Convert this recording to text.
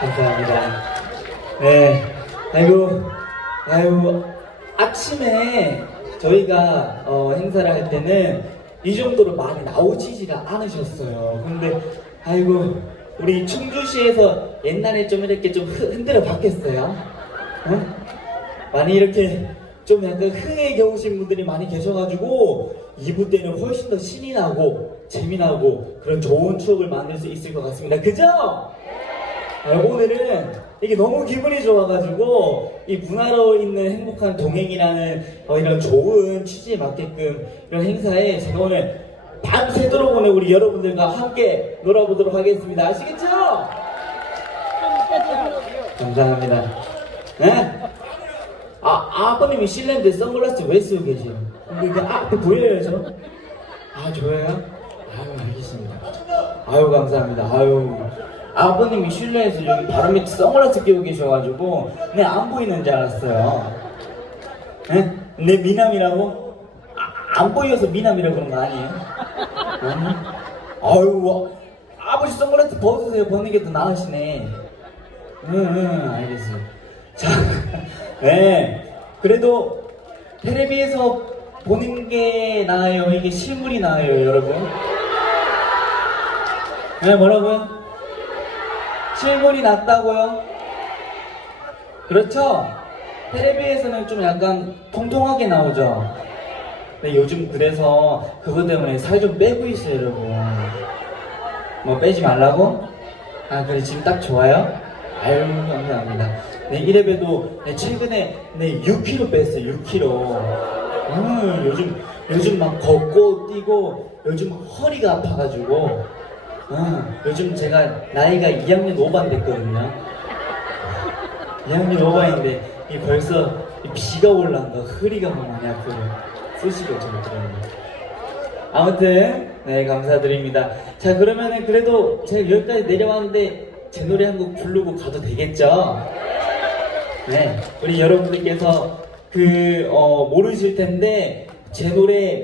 감사합니다. 네, 아이고, 아침에 저희가 행사를 할 때는 이 정도로 많이 나오시지가 않으셨어요. 근데 아이고, 우리 충주시에서 옛날에 좀 이렇게 좀 흔들어 봤겠어요? 어? 많이 이렇게 좀 약간 흥에 겨우신 분들이 많이 계셔가지고 2부 때는 훨씬 더 신이 나고 재미나고 그런 좋은 추억을 만들 수 있을 것 같습니다. 그죠? 오늘은 이게 너무 기분이 좋아가지고 이 문화로 있는 행복한 동행이라는 이런 좋은 취지에 맞게끔 이런 행사에 제가 오늘 밤새도록 오늘 우리 여러분들과 함께 놀아보도록 하겠습니다. 아시겠죠? 감사합니다. 네? 아버님이 실내인데 선글라스 왜 쓰고 계세요? 이거 앞에 보여야죠? 좋아요? 알겠습니다. 감사합니다. 아버님이 실내에서 여기 바로 밑에 선글라스 끼고 계셔가지고 안 보이는 줄 알았어요. 네? 내 미남이라고? 안 보여서 미남이라고 그런 거 아니에요? 아버지 선글라스 벗으세요. 벗는 게 더 나으시네. 알겠어요. 자, 네. 그래도 텔레비에서 보는 게 나아요? 이게 실물이 나아요, 여러분? 네, 뭐라고요? 실물이 낫다고요? 그렇죠? 텔레비에서는 좀 약간 통통하게 나오죠? 근데 요즘 그래서 그것 때문에 살 좀 빼고 있어요, 여러분. 뭐 빼지 말라고? 그래, 지금 딱 좋아요? 감사합니다. 네, 이래봬도 최근에 6kg 뺐어요, 6kg. 요즘 막 걷고 뛰고 요즘 허리가 아파가지고 요즘 제가 나이가 2학년 5반 됐거든요. 2학년 5반인데 벌써 비가 올라온다. 허리가 너무 많이 아프고 쓰시겠죠. 아무튼 네, 감사드립니다. 자, 그러면은 그래도 제가 여기까지 내려왔는데 제 노래 한 곡 부르고 가도 되겠죠? 네, 우리 여러분들께서 모르실 텐데 제 노래